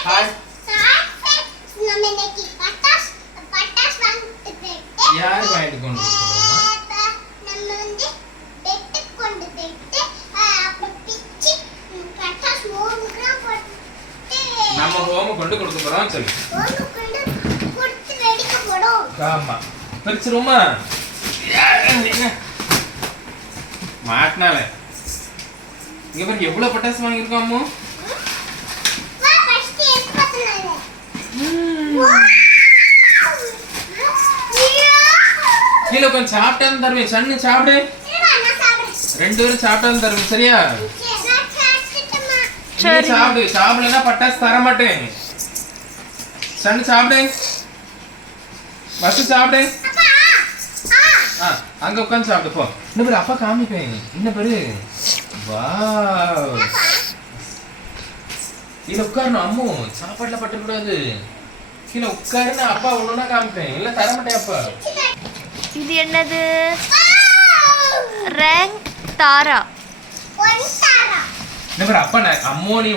hi நம்ம இன்னைக்கு பட்டாஸ் வாங்கிட்டு போயிட்டு யார் வாங்கிட்டு கொண்டு போறோமா நம்ம வந்து பெட்டுக்கு கொண்டு போயிட்டு அப்புறம் பிச்சி பட்டாஸ் ஹோம்க்குலாம் போட்டு நம்ம ஹோம் கொண்டு கொடுக்க போறோம் சொல்லு ஹோம் கொண்டு கொடுத்து வெடிக்க போறோம் ஆமா பிரிச்சிருமா மாட்டினால இங்க பாரு எவ்வளவு பட்டாசு வாங்கியிருக்கோம் அம்மு வா ஃபர்ஸ்ட் எஸ் பார்த்தனால கீழே உட்காந்து சாப்பிட்டான்னு தருவேன் சன்னு சாப்பிடு ரெண்டு பேரும் சாப்பிட்டான்னு தருவேன் சரியா சரி சாப்பிடு சாப்பிடலன்னா பட்டாசு தர மாட்டேன் சன்னு சாப்பிடு பஸ் சாப்பிடு அங்க உட்காந்து சாப்பிடு போ இன்னும் பேரு அப்பா காமிப்பேன் இன்னும் பேரு வாவ் கீழே உட்காரணும் அம்மு சாப்பாடுல பட்டக்கூடாது கீழே உட்காருன்னு அப்பா ஒண்ணுன்னா காமிப்பேன் இல்ல தர மாட்டேன் அப்பா இது என்னது ரேங்க் தாரா என்ன பேரு அப்பா அம்மோ நீ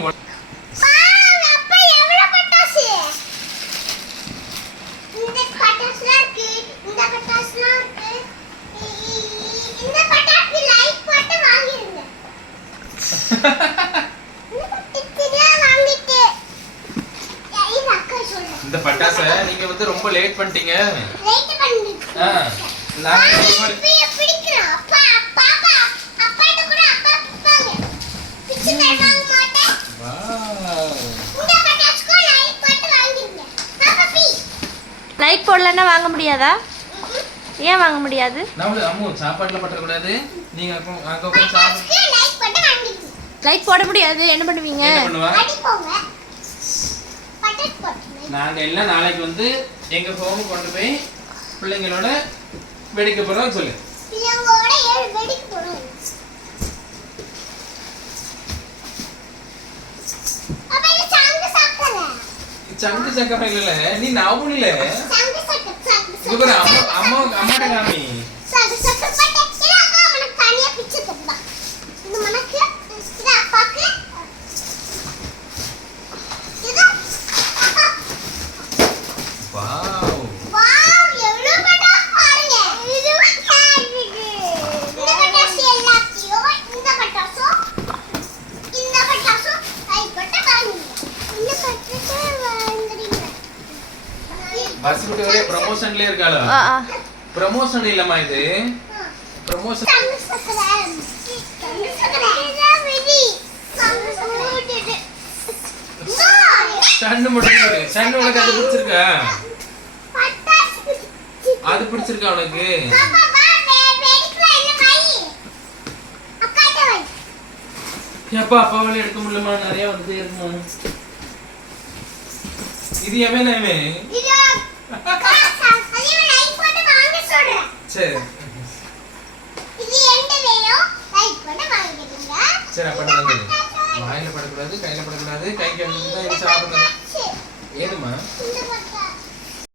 இந்த பட்டாசை நீங்க வந்து ரொம்ப லேட் பண்ணிட்டீங்க லைட் போடலன்னா வாங்க முடியாதா ஏன் வாங்க முடியாது அம்மு சாப்பாடுல பட்டக்கூடாது நீங்க அங்க உட்கார்ந்து சாப்பிடு லைட் போட முடியாது என்ன பண்ணுவீங்க நாங்க எல்லாம் நாளைக்கு வந்து எங்க ஹோம் கொண்டு போய் பிள்ளைங்களோட வெடிக்க போறோம் சொல்லு சங்கு சக்கரம் இல்ல நீ நவுன் இல்ல இவரு அம்மா அம்மாட்ட காமி பஸ் விட்டு ஒரே ப்ரமோஷன்லயே இருக்காளா ப்ரமோஷன் இல்லம்மா இது ப்ரமோஷன் சன்னு மட்டும் சன்னு உனக்கு அது பிடிச்சிருக்கா அது பிடிச்சிருக்கா உனக்கு எப்பா அப்பாவால எடுக்க முடியலமா நிறைய வந்து இருக்குமா இது எவனே சரி சரி அப்ப வந்து வாயில படக்கூடாது கையில படக்கூடாது கை கழுவிட்டு தான் சாப்பிடணும் ஏதுமா